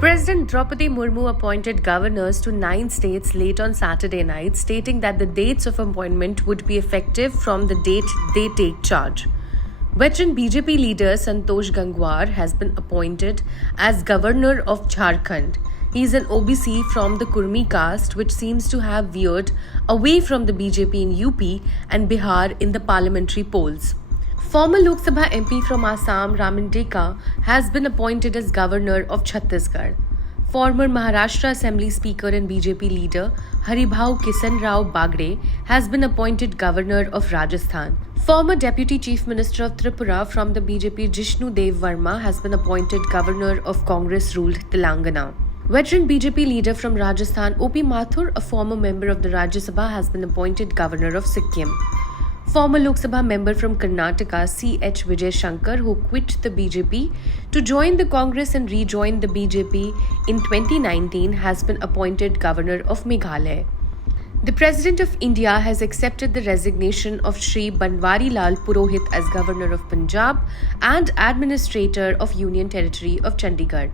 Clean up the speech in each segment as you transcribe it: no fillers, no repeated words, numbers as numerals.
President Draupadi Murmu appointed governors to 9 states late on Saturday night, stating that the dates of appointment would be effective from the date they take charge. Veteran BJP leader Santosh Gangwar has been appointed as governor of Jharkhand. He is an OBC from the Kurmi caste, which seems to have veered away from the BJP in UP and Bihar in the parliamentary polls. Former Lok Sabha MP from Assam, Ramin Deka, has been appointed as governor of Chhattisgarh. Former Maharashtra Assembly Speaker and BJP leader Haribhau Kisan Rao Bagde has been appointed governor of Rajasthan. Former Deputy Chief Minister of Tripura from the BJP Jishnu Dev Verma has been appointed governor of Congress-ruled Telangana. Veteran BJP leader from Rajasthan O.P. Mathur, a former member of the Rajya Sabha, has been appointed governor of Sikkim. Former Lok Sabha member from Karnataka C.H. Vijay Shankar, who quit the BJP to join the Congress and rejoin the BJP in 2019, has been appointed governor of Meghalaya. The President of India has accepted the resignation of Shri Banwari Lal Purohit as governor of Punjab and administrator of Union Territory of Chandigarh.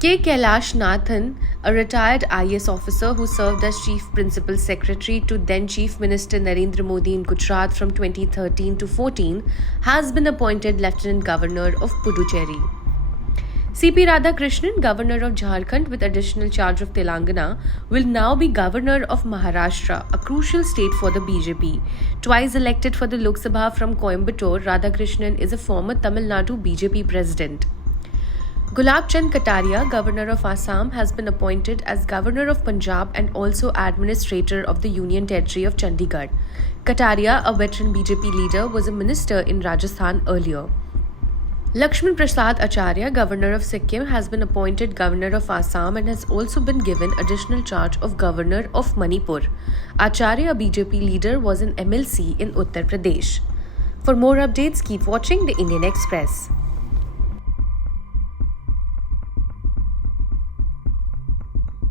K. Kailash Nathan, a retired IAS officer who served as Chief Principal Secretary to then Chief Minister Narendra Modi in Gujarat from 2013 to 14, has been appointed Lieutenant Governor of Puducherry. C.P. Radhakrishnan, Governor of Jharkhand with additional charge of Telangana, will now be Governor of Maharashtra, a crucial state for the BJP. Twice elected for the Lok Sabha from Coimbatore, Radhakrishnan is a former Tamil Nadu BJP president. Gulab Chand Kataria, Governor of Assam, has been appointed as Governor of Punjab and also Administrator of the Union Territory of Chandigarh. Kataria, a veteran BJP leader, was a minister in Rajasthan earlier. Lakshman Prasad Acharya, Governor of Sikkim, has been appointed Governor of Assam and has also been given additional charge of Governor of Manipur. Acharya, a BJP leader, was an MLC in Uttar Pradesh. For more updates, keep watching the Indian Express.